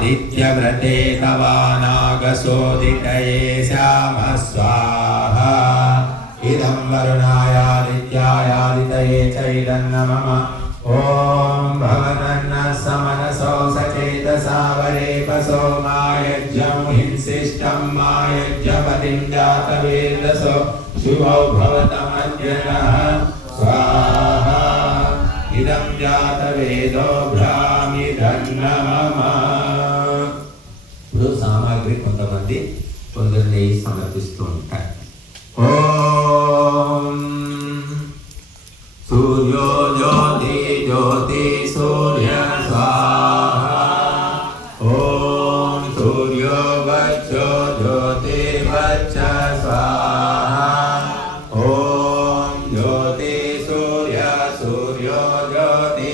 आदित्यव्रते तवानागशोदितये श्याम स्वाहा इदं वरुणायादित्यायादितये च इदं न मम ॐ भवतन्न समनसो सचेतसा वरेपसो मायज्ञं हिंसिष्टं मायज्ञपतिं जातवेदसो शुभौ भवतमद्यनः स्वाहा इदं जातवेदो भ्रामिदन्न मम ఇప్పుడు కొంతమంది కొందరు సమర్పిస్తూ ఉంటారు. ఓం సూర్యో జ్యోతి జ్యోతి సూర్య స్వాహా. ఓం సూర్యో వచ్చో జ్యోతి వచ్చ ఓం జ్యోతి సూర్య సూర్యో జ్యోతి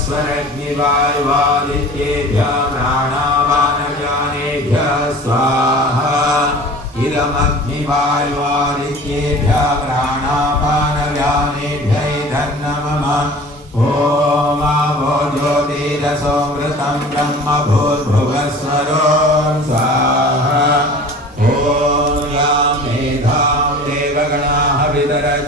स्वरग्निवायुवादित्येभ्यः प्राणापानजानेभ्यः स्वाहा इदमग्निवायुवादित्येभ्यः प्राणापानव्यानेभ्य धन्नमम ॐ आवो ज्योतिरसोमृतं ब्रह्म भूर्भुवस्वरों स्वाहा ॐ या मेधां देवगणाः विदरज